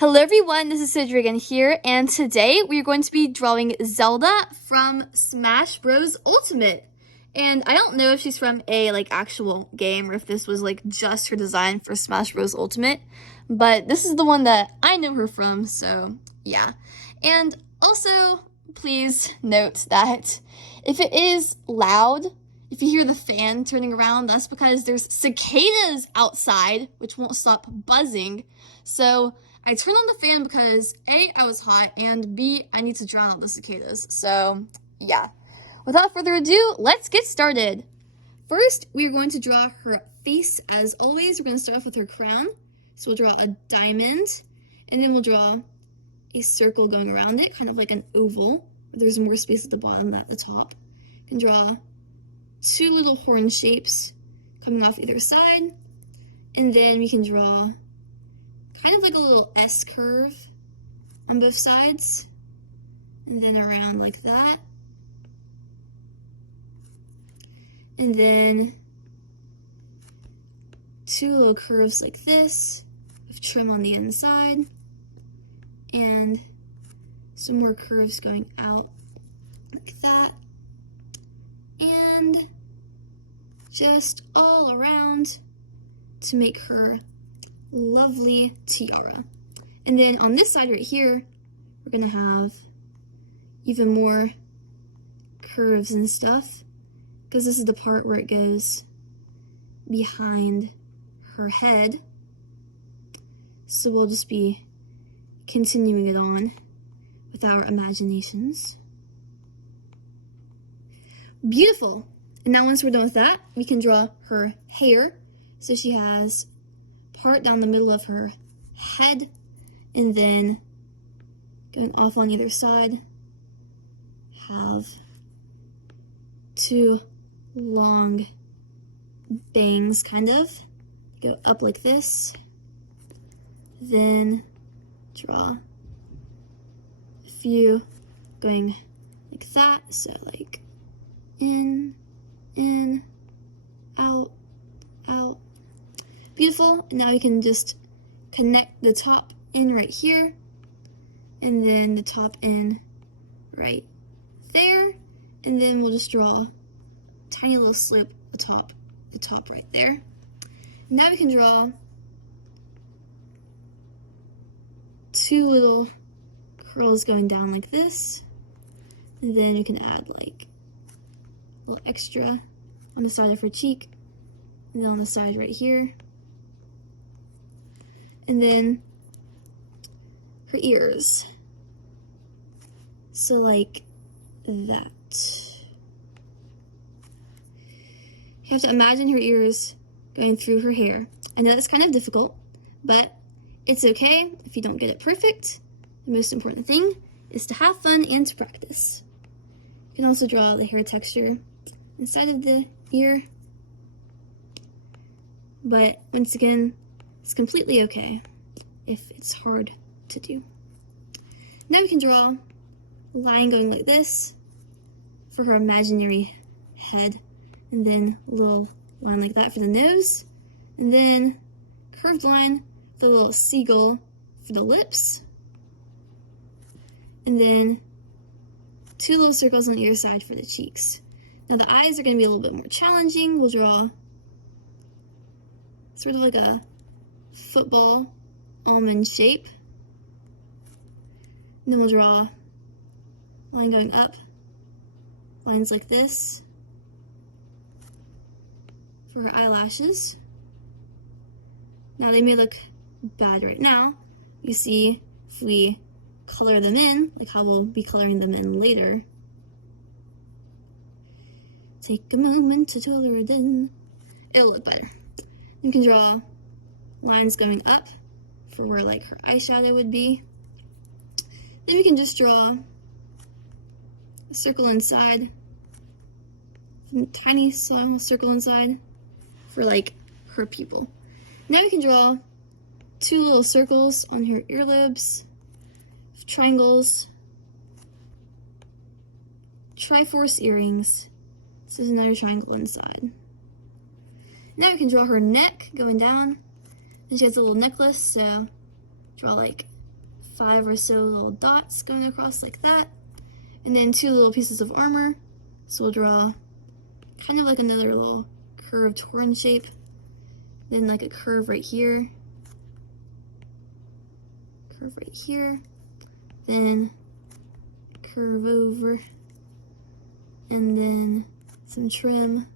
Hello everyone, this is Cedric here, and today we are going to be drawing Zelda from Smash Bros. Ultimate. And I don't know if she's from a actual game or if this was just her design for Smash Bros. Ultimate, but this is the one that I know her from, so yeah. And also, please note that if it is loud, if you hear the fan turning around, that's because there's cicadas outside, which won't stop buzzing. So I turned on the fan because A, I was hot, and B, I need to drown out the cicadas. So yeah, without further ado, let's get started. First, we are going to draw her face. As always, we're going to start off with her crown. So we'll draw a diamond, and then we'll draw a circle going around it, kind of like an oval. There's more space at the bottom than at the top. You can draw two little horn shapes coming off either side, and then we can draw kind of like a little S curve on both sides, and then around like that, and then two little curves like this with trim on the inside, and some more curves going out like that, and just all around to make her lovely tiara. And then on this side right here, we're gonna have even more curves and stuff, because this is the part where it goes behind her head. So we'll just be continuing it on with our imaginations. Beautiful. And now once we're done with that, we can draw her hair. So she has part down the middle of her head, and then going off on either side, have two long bangs, kind of go up like this, then draw a few going like that, so like in, out, out. Beautiful. And now we can just connect the top in right here, and then the top in right there, and then we'll just draw a tiny little slip atop the top right there. Now we can draw two little curls going down like this, and then you can add like a little extra on the side of her cheek, and then on the side right here. And then her ears. So like that. You have to imagine her ears going through her hair. I know that's kind of difficult, but it's okay if you don't get it perfect. The most important thing is to have fun and to practice. You can also draw the hair texture inside of the ear, but once again, it's completely okay if it's hard to do. Now we can draw a line going like this for her imaginary head, and then a little line like that for the nose, and then curved line with a little seagull for the lips, and then two little circles on either side for the cheeks. Now the eyes are going to be a little bit more challenging. We'll draw sort of like a football almond shape. And then we'll draw a line going up, lines like this for her eyelashes. Now they may look bad right now. You see, if we color them in, like how we'll be coloring them in later. Take a moment to color it in. It'll look better. You can draw lines going up for where like her eyeshadow would be. Then we can just draw a circle inside, a tiny small circle inside for like her pupil. Now we can draw two little circles on her earlobes, triangles, Triforce earrings. This is another triangle inside. Now we can draw her neck going down, and she has a little necklace, so draw like 5 or so little dots going across like that. And then 2 little pieces of armor. So we'll draw kind of like another little curved horn shape. Then like a curve right here. Curve right here. Then curve over. And then some trim.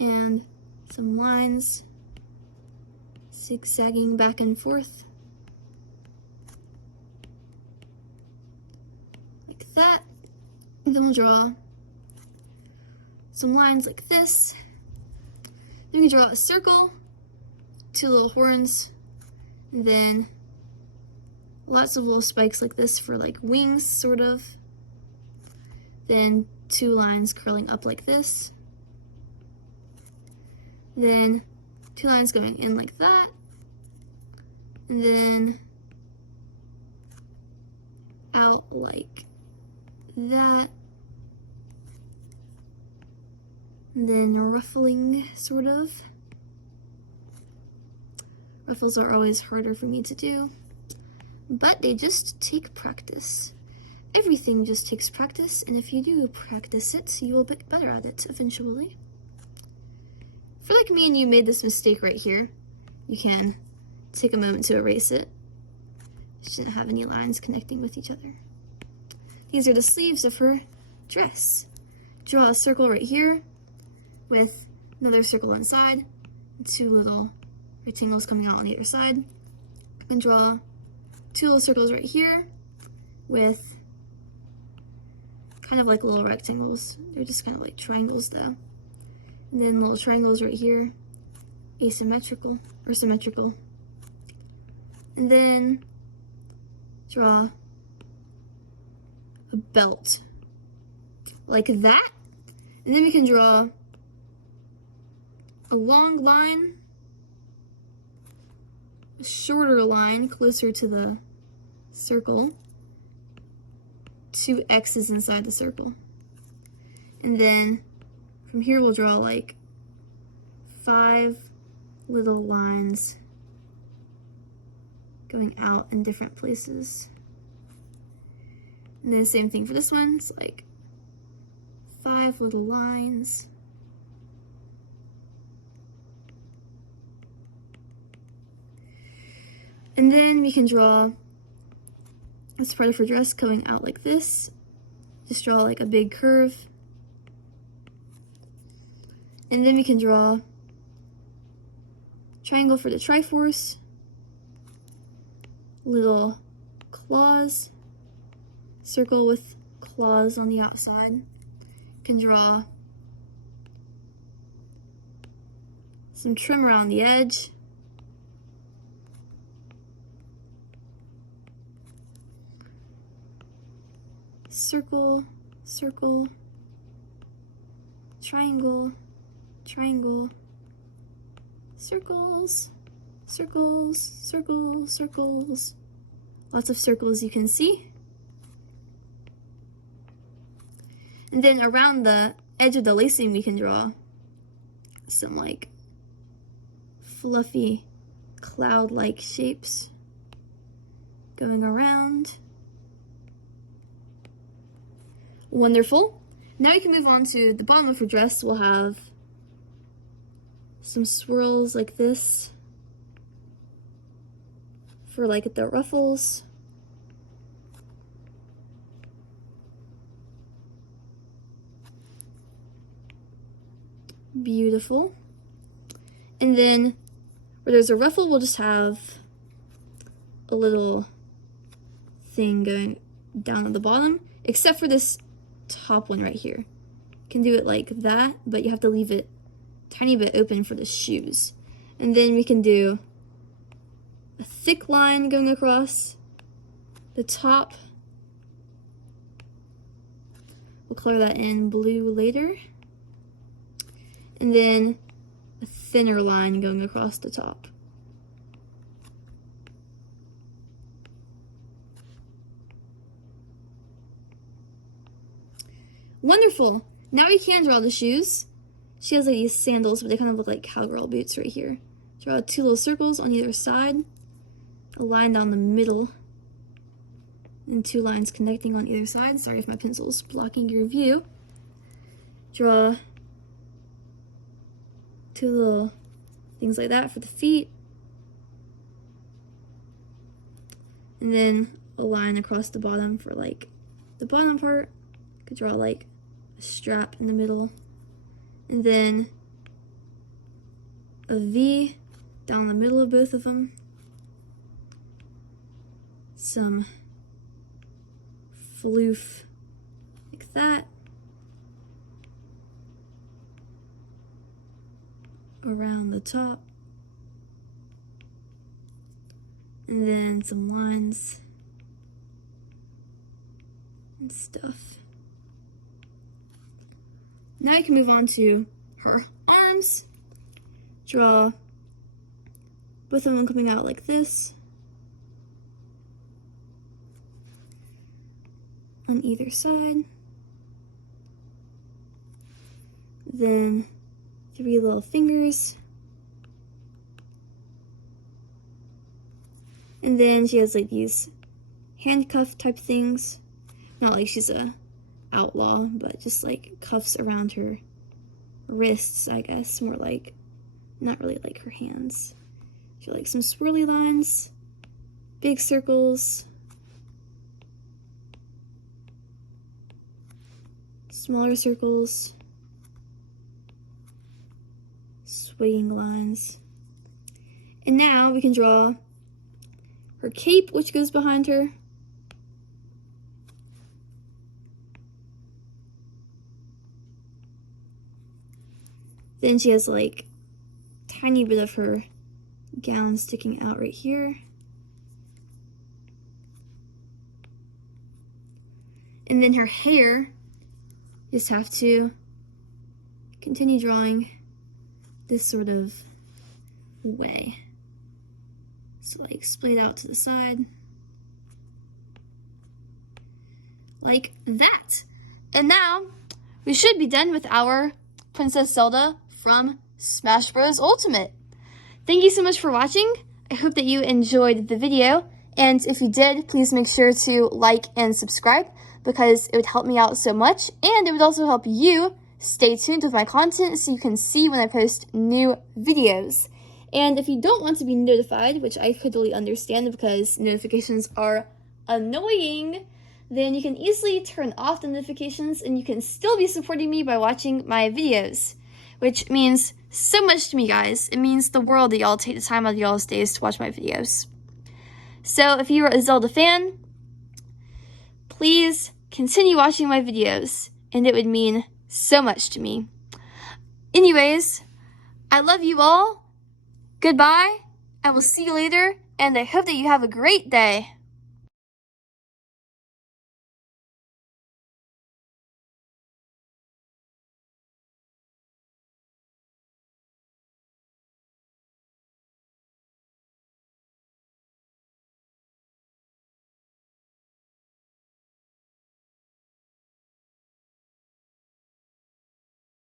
And some lines zigzagging back and forth. Like that. And then we'll draw some lines like this. Then we can draw a circle, 2 little horns, and then lots of little spikes like this for like wings, sort of. Then 2 lines curling up like this. Then 2 lines going in like that. And then out like that. And then ruffling, sort of. Ruffles are always harder for me to do, but they just take practice. Everything just takes practice, and if you do practice it, you will get better at it eventually. If you're like me and you made this mistake right here, you can take a moment to erase it. It shouldn't have any lines connecting with each other. These are the sleeves of her dress. Draw a circle right here with another circle inside, 2 little rectangles coming out on either side. And draw 2 little circles right here with kind of like little rectangles. They're just kind of like triangles though. And then little triangles right here, asymmetrical or symmetrical. And then draw a belt like that. And then we can draw a long line, a shorter line closer to the circle, 2 X's inside the circle. And then from here we'll draw like 5 little lines going out in different places. And then the same thing for this one. It's like 5 little lines. And then we can draw this part of her dress going out like this. Just draw like a big curve. And then we can draw triangle for the Triforce, little claws, circle with claws on the outside. Can draw some trim around the edge. Circle, circle, triangle, triangle, circles, circles, circles, circles. Lots of circles you can see. And then around the edge of the lacing we can draw some like fluffy cloud-like shapes going around. Wonderful. Now we can move on to the bottom of her dress. We'll have some swirls like this for like the ruffles. Beautiful. And then where there's a ruffle, we'll just have a little thing going down at the bottom, except for this top one right here. You can do it like that, but you have to leave it a tiny bit open for the shoes. And then we can do a thick line going across the top. We'll color that in blue later. And then a thinner line going across the top. Wonderful! Now we can draw the shoes. She has like these sandals, but they kind of look like cowgirl boots right here. Draw 2 little circles on either side, a line down the middle, and 2 lines connecting on either side. Sorry if my pencil's blocking your view. Draw 2 little things like that for the feet. And then a line across the bottom for like the bottom part. Could draw like a strap in the middle. And then a V down the middle of both of them. Some floof like that. Around the top. And then some lines and stuff. Now you can move on to her arms. Draw both of them coming out like this on either side. Then 3 little fingers. And then she has like these handcuff type things. Not like she's a outlaw, but just like cuffs around her wrists, I guess. More like, not really like her hands. She like some swirly lines, big circles, smaller circles, swaying lines. And now we can draw her cape, which goes behind her. Then she has like tiny bit of her gown sticking out right here. And then her hair, just have to continue drawing this sort of way. So like split out to the side. Like that. And now we should be done with our Princess Zelda from Smash Bros. Ultimate. Thank you so much for watching. I hope that you enjoyed the video. And if you did, please make sure to like and subscribe because it would help me out so much. And it would also help you stay tuned with my content so you can see when I post new videos. And if you don't want to be notified, which I could totally understand because notifications are annoying, then you can easily turn off the notifications and you can still be supporting me by watching my videos, which means so much to me, guys. It means the world that y'all take the time out of y'all's days to watch my videos. So if you're a Zelda fan, please continue watching my videos, and it would mean so much to me. Anyways, I love you all. Goodbye. I will see you later, and I hope that you have a great day.